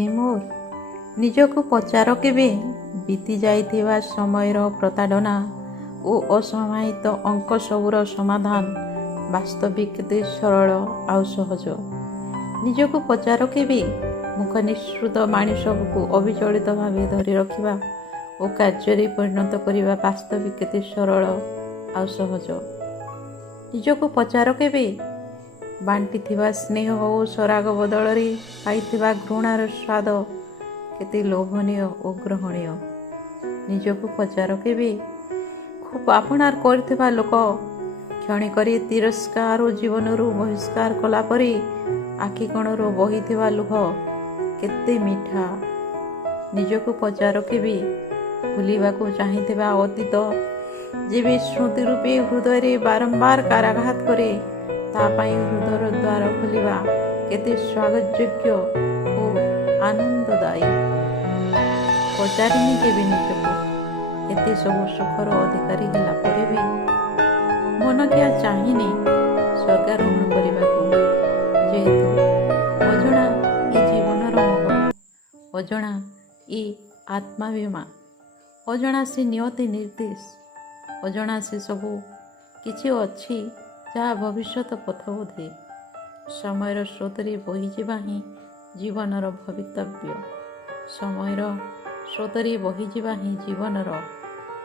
ସାଥୀ ମୋର୍ ନିଜକୁ ପଚାର କେବେ ବିତି ଯାଇଥିବା ସମୟର ପ୍ରତାଡ଼ନା ଓ ଅସମାହିତ ଅଙ୍କ ସବୁର ସମାଧାନ ବାସ୍ତବିକ କେତେ ସରଳ ଆଉ ସହଜ। ନିଜକୁ ପଚାର କେବେ ମୁଖ ନିଃସୃତ ବାଣୀ ସବୁକୁ ଅବିଚଳିତ ଭାବେ ଧରି ରଖିବା ଓ କାର୍ଯ୍ୟରେ ପରିଣତ କରିବା ବାସ୍ତବିକ କେତେ ସରଳ ଆଉ ସହଜ। ନିଜକୁ ପଚାର କେବେ ବାଣ୍ଟିଥିବା ସ୍ନେହ ଓ ସରାଗ ବଦଳରେ ପାଇଥିବା ଘୃଣାର ସ୍ୱାଦ କେତେ ଲୋଭନୀୟ ଓ ଗ୍ରହଣୀୟ। ନିଜକୁ ପଚାର କେବେ ଖୁବ୍ ଆପଣାର କରିଥିବା ଲୋକ କ୍ଷଣି କରି ତିରସ୍କାର ଓ ଜୀବନରୁ ବହିଷ୍କାର କଲା ପରି ଆଖି କୋଣରୁ ବହିଥିବା ଲୁହ କେତେ ମିଠା। ନିଜକୁ ପଚାର କେବେ ଭୁଲିବାକୁ ଚାହିଁଥିବା ଅତୀତ ଯେବେ ସ୍ମୃତି ରୂପେ ହୃଦୟରେ ବାରମ୍ବାର କାରାଘାତ କରେ ତା ପାଇଁ ହୃଦୟର ଦ୍ୱାର ଖୋଲିବା କେତେ ସ୍ୱାଗତଯୋଗ୍ୟ ଓ ଆନନ୍ଦଦାୟୀ। ପଚାରିନି କେବେ ନିଜକୁ ଏତେ ସବୁ ସୁଖର ଅଧିକାରୀ ହେଲା ପରେ ବି ମନ କିଆ ଚାହିଁନି ସ୍ୱର୍ଗାରୋହଣ କରିବାକୁ। ଯେହେତୁ ଅଜଣା ଏ ଜୀବନର ମୋହ, ଅଜଣା ଏ ଆତ୍ମାଭିମାନ, ଅଜଣା ସେ ନିୟତି ନିର୍ଦ୍ଦେଶ, ଅଜଣା ସେ ସବୁ କିଛି ଅଛି ଯାହା ଭବିଷ୍ୟତ ପଥ ବୋଧେ। ସମୟର ସ୍ରୋତରେ ବହିଯିବା ହିଁ ଜୀବନର ଭବିତବ୍ୟ। ସମୟର ସ୍ରୋତରେ ବହିଯିବା ହିଁ ଜୀବନର